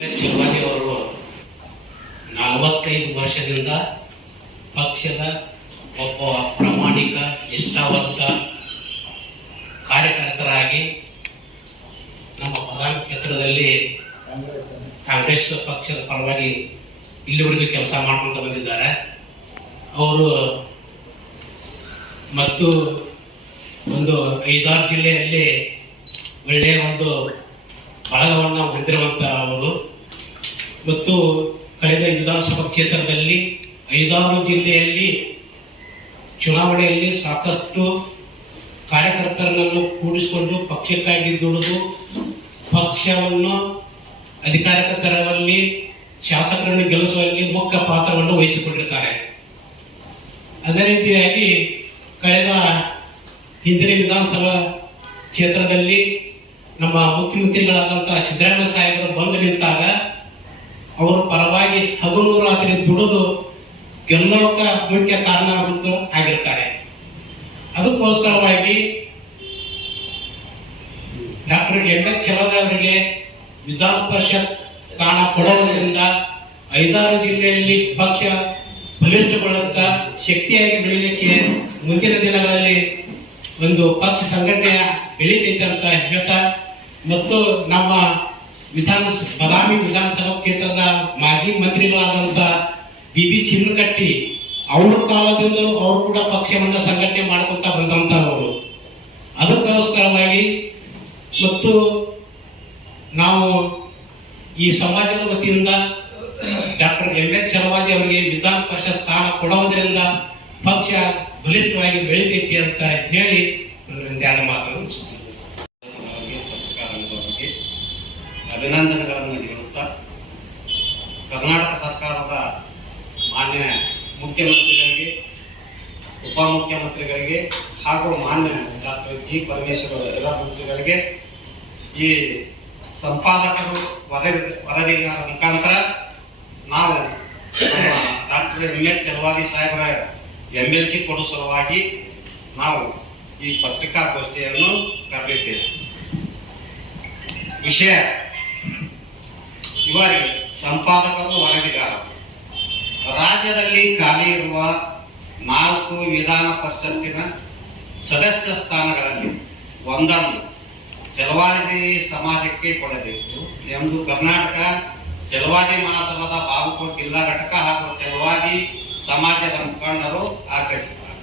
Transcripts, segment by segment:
ಚಲವಾದಿ ಅವರು 45 ವರ್ಷದಿಂದ ಪಕ್ಷದ ಒಬ್ಬ ಪ್ರಾಮಾಣಿಕ ನಿಷ್ಠಾವಂತ ಕಾರ್ಯಕರ್ತರಾಗಿ ನಮ್ಮ ಬದಾಮಿ ಕ್ಷೇತ್ರದಲ್ಲಿ ಕಾಂಗ್ರೆಸ್ ಪಕ್ಷದ ಪರವಾಗಿ ಇಲ್ಲಿವರೆಗೂ ಕೆಲಸ ಮಾಡ್ಕೊಂತ ಬಂದಿದ್ದಾರೆ. ಅವರು ಮತ್ತು ಒಂದು 5-6 ಜಿಲ್ಲೆಯಲ್ಲಿ ಒಳ್ಳೆಯ ಒಂದು ಬಳಗವನ್ನು ಹೊಂದಿರುವಂಥ ಅವರು ಮತ್ತು ಕಳೆದ ವಿಧಾನಸಭಾ ಕ್ಷೇತ್ರದಲ್ಲಿ 5-6 ಜಿಲ್ಲೆಯಲ್ಲಿ ಚುನಾವಣೆಯಲ್ಲಿ ಸಾಕಷ್ಟು ಕಾರ್ಯಕರ್ತರನ್ನು ಕೂಡಿಸಿಕೊಂಡು ಪಕ್ಷಕ್ಕಾಗಿ ದುಡಿದು ಪಕ್ಷವನ್ನು ಅಧಿಕಾರಕ್ಕೆ ತರುವಲ್ಲಿ ಶಾಸಕರನ್ನು ಗೆಲ್ಲಿಸುವಲ್ಲಿ ಮುಖ್ಯ ಪಾತ್ರವನ್ನು ವಹಿಸಿಕೊಂಡಿರ್ತಾರೆ. ಅದೇ ರೀತಿಯಾಗಿ ಕಳೆದ ಹಿಂದಿನ ವಿಧಾನಸಭಾ ಕ್ಷೇತ್ರದಲ್ಲಿ ನಮ್ಮ ಮುಖ್ಯಮಂತ್ರಿಗಳಾದಂತಹ ಸಿದ್ದರಾಮಯ್ಯ ಸಾಹೇಬರು ಬಂದು ನಿಂತಾಗ ಅವರ ಪರವಾಗಿ ಹಗಲು ರಾತ್ರಿ ದುಡಿದು ಗೆಲ್ಲೋಕ ಮುಖ್ಯ ಕಾರಣ ಆಗಿರ್ತಾರೆ. ಅದಕ್ಕೋಸ್ಕರವಾಗಿ ಡಾಕ್ಟರ್ ಎಂ.ಎಚ್. ಚಲವಾದಿ ಅವರಿಗೆ ವಿಧಾನ ಪರಿಷತ್ ಸ್ಥಾನ ಕೊಡುವುದರಿಂದ 5-6 ಜಿಲ್ಲೆಯಲ್ಲಿ ಪಕ್ಷ ಬಲಿಷ್ಠಗೊಳ್ಳುತ್ತ ಶಕ್ತಿಯಾಗಿ ಬೆಳೀಲಿಕ್ಕೆ ಮುಂದಿನ ದಿನಗಳಲ್ಲಿ ಒಂದು ಪಕ್ಷ ಸಂಘಟನೆ ಬೆಳೀತೈತೆ ಅಂತ ಹೇಳ್ತಾ, ಮತ್ತು ನಮ್ಮ ಬದಾಮಿ ವಿಧಾನಸಭಾ ಕ್ಷೇತ್ರದ ಮಾಜಿ ಮಂತ್ರಿಗಳಾದಂಥ ಬಿ ಚಿನ್ನಕಟ್ಟಿ ಅವ್ರ ಕಾಲದಿಂದ ಅವರು ಕೂಡ ಪಕ್ಷವನ್ನ ಸಂಘಟನೆ ಮಾಡ್ಕೊಂತ ಬಂದಂತವರು. ಅದಕ್ಕೋಸ್ಕರವಾಗಿ ಮತ್ತು ನಾವು ಈ ಸಮಾಜದ ವತಿಯಿಂದ ಡಾಕ್ಟರ್ ಎಂ.ಎಚ್. ಚಲವಾದಿ ಅವರಿಗೆ ವಿಧಾನ ಪರಿಷತ್ ಸ್ಥಾನ ಕೊಡುವುದರಿಂದ ಪಕ್ಷ ಬಲಿಷ್ಠವಾಗಿ ಬೆಳಿತೈತಿ ಅಂತ ಹೇಳಿ ಒಂದೆರಡು ಮಾತನ್ನು ಅಭಿನಂದನೆಗಳನ್ನು ಹೇಳುತ್ತಾ, ಕರ್ನಾಟಕ ಸರ್ಕಾರದ ಮಾನ್ಯ ಮುಖ್ಯಮಂತ್ರಿಗಳಿಗೆ, ಉಪಮುಖ್ಯಮಂತ್ರಿಗಳಿಗೆ ಹಾಗೂ ಮಾನ್ಯ ಡಾಕ್ಟರ್ ಜಿ. ಪರಮೇಶ್ವರ್ ಜಿಲ್ಲಾ ಮಂತ್ರಿಗಳಿಗೆ ಈ ಸಂಪಾದಕರು ವರದಿಗಾರ ಮುಖಾಂತರ ನಾವು ಡಾಕ್ಟರ್ ಎಂ.ಎಚ್. ಚಲವಾದಿ ಸಾಹೇಬರ MLC ಕೊಡುವ ಸಲುವಾಗಿ ನಾವು ಈ ಪತ್ರಿಕಾಗೋಷ್ಠಿಯನ್ನು ಕರೆದಿದ್ದೇವೆ. ವಿಷಯ ಇವರಿಗೆ ಸಂಪಾದಕರು, ವರದಿಗಾರರು. ರಾಜ್ಯದಲ್ಲಿ ಖಾಲಿ ಇರುವ 4 ವಿಧಾನ ಪರಿಷತ್ತಿನ ಸದಸ್ಯ ಸ್ಥಾನಗಳಲ್ಲಿ ಒಂದನ್ನು ಚಲವಾದಿ ಸಮಾಜಕ್ಕೆ ಕೊಡಬೇಕು ಎಂದು ಕರ್ನಾಟಕ ಚಲವಾದಿ ಮಹಾಸಭಾದ ಬಾಗಲಕೋಟೆ ಜಿಲ್ಲಾ ಘಟಕ ಹಾಗೂ ಚಲವಾದಿ ಸಮಾಜದ ಮುಖಂಡರು ಆಗ್ರಹಿಸಿದ್ದಾರೆ.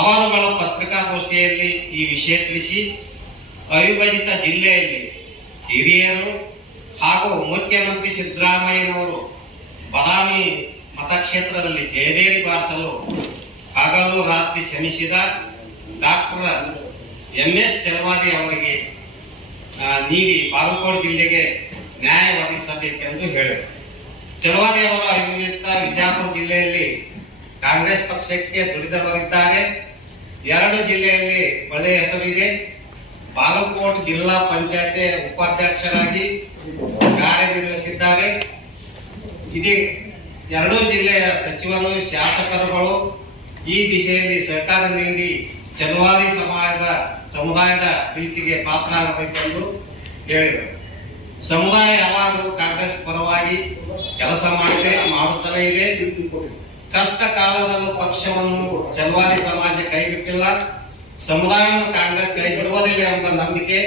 ಅವರುಗಳ ಪತ್ರಿಕಾಗೋಷ್ಠಿಯಲ್ಲಿ ಈ ವಿಷಯ ತಿಳಿಸಿ, ಅವಿಭಜಿತ ಜಿಲ್ಲೆಯಲ್ಲಿ ಹಿರಿಯರು ಹಾಗೂ ಮುಖ್ಯಮಂತ್ರಿ ಸಿದ್ದರಾಮಯ್ಯನವರು ಬದಾಮಿ ಮತಕ್ಷೇತ್ರದಲ್ಲಿ ಜಯಬೇರಿ ಬಾರಿಸಲು ಹಗಲು ರಾತ್ರಿ ಶ್ರಮಿಸಿದ ಡಾಕ್ಟರ್ ಎಂ.ಎಸ್. ಚಲವಾದಿ ಅವರಿಗೆ ನೀಡಿ ಬಾಗಲಕೋಟೆ ಜಿಲ್ಲೆಗೆ ನ್ಯಾಯ ಒದಗಿಸಬೇಕೆಂದು ಹೇಳಿದರು. ಚಲವಾದಿ ಅವರ ಅವಿಭಜಿತ ವಿಜಯಪುರ ಜಿಲ್ಲೆಯಲ್ಲಿ ಕಾಂಗ್ರೆಸ್ ಪಕ್ಷಕ್ಕೆ ದುಡಿದವರಿದ್ದಾರೆ. 2 ಜಿಲ್ಲೆಯಲ್ಲಿ ಒಳ್ಳೆಯ ಹೆಸರಿದೆ. ಬಾಗಲಕೋಟೆ ಜಿಲ್ಲಾ ಪಂಚಾಯತ್ ಉಪಾಧ್ಯಕ್ಷರಾಗಿ ಕಾರ್ಯನಿರ್ವಹಿಸಿದ್ದಾರೆ. ಇದೇ 2 ಜಿಲ್ಲೆಯ ಸಚಿವರು, ಶಾಸಕರುಗಳು ಈ ದಿಶೆಯಲ್ಲಿ ಸಹಕಾರ ನೀಡಿ ಚಲವಾದಿ ಸಮುದಾಯದ ಪ್ರೀತಿಗೆ ಪಾತ್ರರಾಗಬೇಕೆಂದು ಹೇಳಿದರು. ಸಮುದಾಯ ಯಾವಾಗಲೂ ಕಾಂಗ್ರೆಸ್ ಪರವಾಗಿ ಕೆಲಸ ಮಾಡುತ್ತಲೇ ಇದೆ. ಕಷ್ಟ ಕಾಲದಲ್ಲೂ ಪಕ್ಷವನ್ನು ಚಲವಾದಿ ಸಮಾಜ ಕೈಬಿಟ್ಟಿಲ್ಲ. ಸಮುದಾಯವನ್ನು ಕಾಂಗ್ರೆಸ್ ಕೈ ಬಿಡುವುದಿಲ್ಲ ಎಂಬ ನಂಬಿಕೆ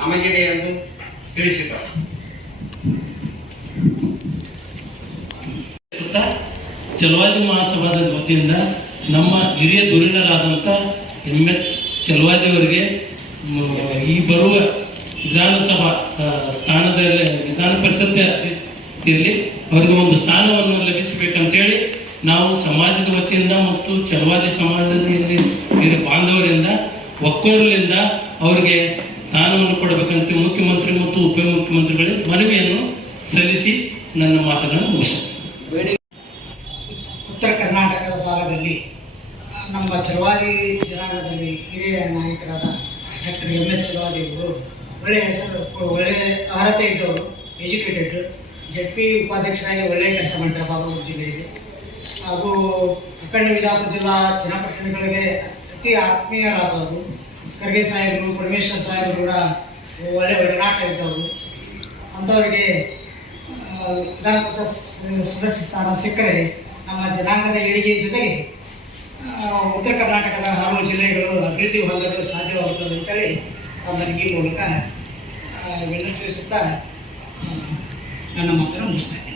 ನಮಗಿದೆ ಎಂದು ತಿಳಿಸಿದರು. ಚಲವಾದಿ ಮಹಾಸಭಾದ ವತಿಯಿಂದ ನಮ್ಮ ಹಿರಿಯ ಧುರೀಣರಾದಂಥ ಎಂ.ಎಚ್. ಚಲವಾದಿ ಅವರಿಗೆ ಈ ಬರುವ ವಿಧಾನಸಭಾ ಸ್ಥಾನದಲ್ಲಿ ವಿಧಾನ ಪರಿಷತ್ತಿನಲ್ಲಿ ಅವರಿಗೆ ಒಂದು ಸ್ಥಾನವನ್ನು ಲಭಿಸಬೇಕಂತೇಳಿ ನಾವು ಸಮಾಜದ ವತಿಯಿಂದ ಮತ್ತು ಚಲವಾದಿ ಸಮಾಜದಲ್ಲಿ ಹಿರಿಯ ಬಾಂಧವರಿಂದ ಒಕ್ಕೊರಲಿಂದ ಅವರಿಗೆ ಸ್ಥಾನವನ್ನು ಕೊಡಬೇಕಂತ ಮುಖ್ಯಮಂತ್ರಿ ಮತ್ತು ಉಪಮುಖ್ಯಮಂತ್ರಿಗಳಿಗೆ ಮನವಿಯನ್ನು ಸಲ್ಲಿಸಿ ನನ್ನ ಮಾತುಗಳನ್ನು ಮುಗಿಸುತ್ತೇನೆ. ಉತ್ತರ ಕರ್ನಾಟಕದ ಭಾಗದಲ್ಲಿ ನಮ್ಮ ಚಲವಾದಿ ಜನಾಂಗದಲ್ಲಿ ಹಿರಿಯ ನಾಯಕರಾದ ಡಾಕ್ಟರ್ ಎಂ.ಎಚ್. ಚಲವಾದಿ ಅವರು ಒಳ್ಳೆಯ ಹೆಸರು, ಒಳ್ಳೆಯ ಅರ್ಹತೆ ಇದ್ದವರು, ಎಜುಕೇಟೆಡ್, ಜೆಡ್ಪಿ ಉಪಾಧ್ಯಕ್ಷರಾಗಿ ಒಳ್ಳೆಯ ಕೆಲಸ ಮಾಡ್ತಾರೆ ಬಾಗಲಕೋಟೆ ಜಿಲ್ಲೆಯಲ್ಲಿ. ಹಾಗೂ ಅಖಂಡ ವಿಜಯಪುರ ಜಿಲ್ಲಾ ಜನಪ್ರತಿನಿಧಿಗಳಿಗೆ ಅತಿ ಆತ್ಮೀಯರಾದವರು. ಖರ್ಗೆ ಸಾಹೇಬರು, ಪರಮೇಶ್ವರ್ ಸಾಹೇಬರು ಕೂಡ ಒಳ್ಳೆ ಒಡನಾಟ ಇದ್ದವರು. ಅಂಥವರಿಗೆ ವಿಧಾನ ಪರಿಷತ್ ಸದಸ್ಯ ಸ್ಥಾನ ಸಿಕ್ಕರೆ ನಮ್ಮ ಜನಾಂಗದ ಏಳಿಗೆ ಜೊತೆಗೆ ಉತ್ತರ ಕರ್ನಾಟಕದ ಹಲವು ಜಿಲ್ಲೆಗಳು ಅಭಿವೃದ್ಧಿ ಹೊಂದಲು ಸಾಧ್ಯವಾಗುತ್ತದೆ ಅಂತೇಳಿ ತಮ್ಮಲ್ಲಿ ಈ ಮೂಲಕ ವಿನಂತಿಸುತ್ತಾ ನನ್ನ ಮಾತನ್ನು ಮುಗಿಸ್ತಾ ಇದ್ದೇನೆ.